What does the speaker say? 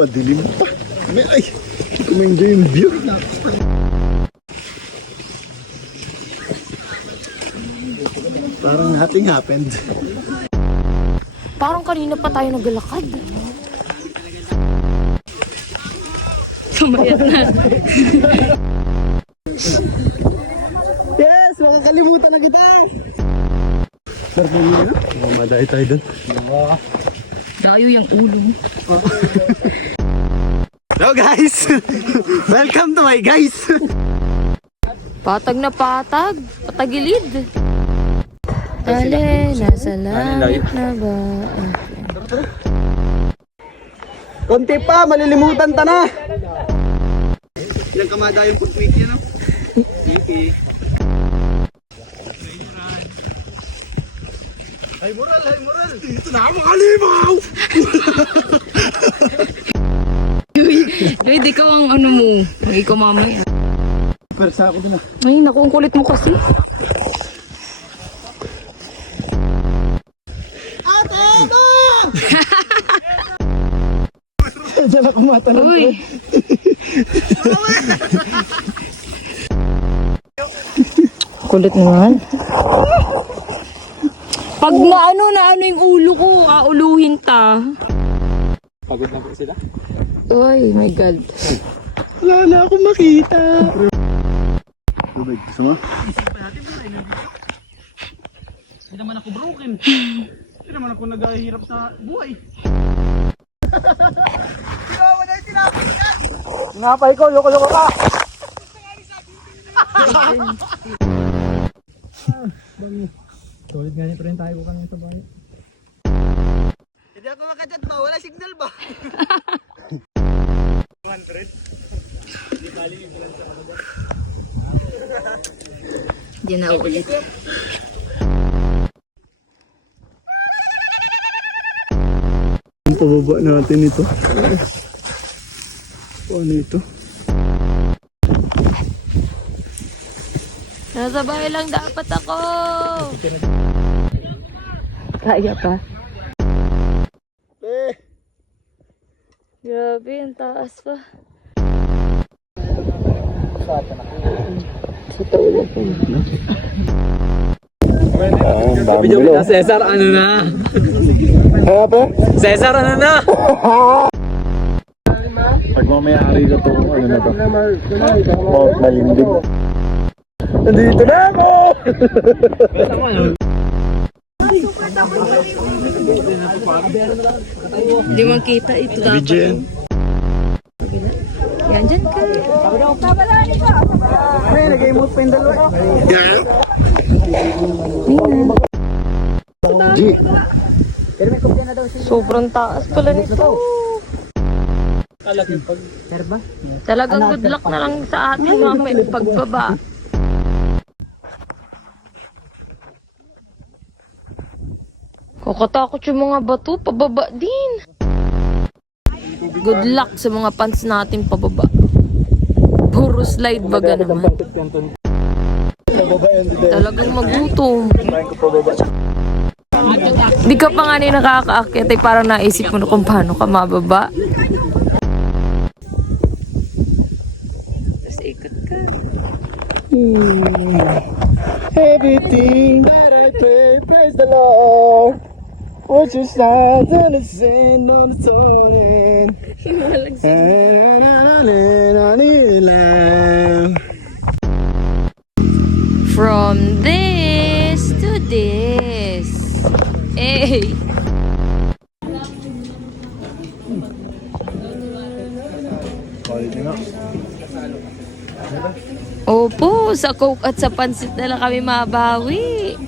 Madilim pa. Ay, kumain yung view. Parang nothing happened. Parang kanina pa tayo naglalakad. Sumayat na. Yes! Makakalimutan na kita! Sarap mo yun, no? Madahay tayo dun. Dayo yung ulo. Hello guys! Welcome to my guys! Patag na patag. Patagilid. Ale, nasa langit na ba? Konti pa, malilimutan ta na! Ilang kamada yung pag-tweet yan, no? Sige. Ay moral, ay moral! Dito na ako makalimaw! Guys, ikaw ang ano mo. Ikaw mamaya. Persa ako dun ah. Ay, naku, ang kulit mo kasi. Ate, ito! Diyan ako matanong. Uy. Kulit naman. Pag na ano yung ulo ko, auluhin ta. Pagod na po sila? Uy, my God. Wala na akong makita. Tubig, gusto mo? Hindi naman ako broken. Hindi naman ako naghahirap sa buhay. Ngapay ko, loko-loko ka! Tulad nga ni friend tayo ko kanina sa bahay. Hindi ako makadyan ba? Wala signal ba? 100? Hindi bali yung bulan sa kababa. Hindi na ulit. Pababa natin ito. Ano ito? Nasa bahay lang dapat ako. Kaya pa. Grabe, ang taas pa. Sa taulo pa. Cesar, ano na? Kaya po? Cesar, ano na? Pag mamayari ko ito, ano na to? Mount Malindig. Nandito na ako! Hindi man kita ito dapat. BGN. Yan dyan ka. Ay, nag-emote pa yung dalawa. Yeah? G. Sobrang taas pala nito. Talagang good luck na lang sa ating mga pagbaba. Kakatakot yung mga bato, pababa din. Good luck sa mga fans natin pababa. Puro slide baga naman. Talagang magutom. Di ka pa nga ni nakakaakyat ay parang naisip mo na kung paano ka mababa. Tapos ikot ka. Everything that I pray, praise the Lord. Watch your signs and the sin on the tone. From this to this. Hey. Opo, sa Coke at sa pansit na lang kami mabawi.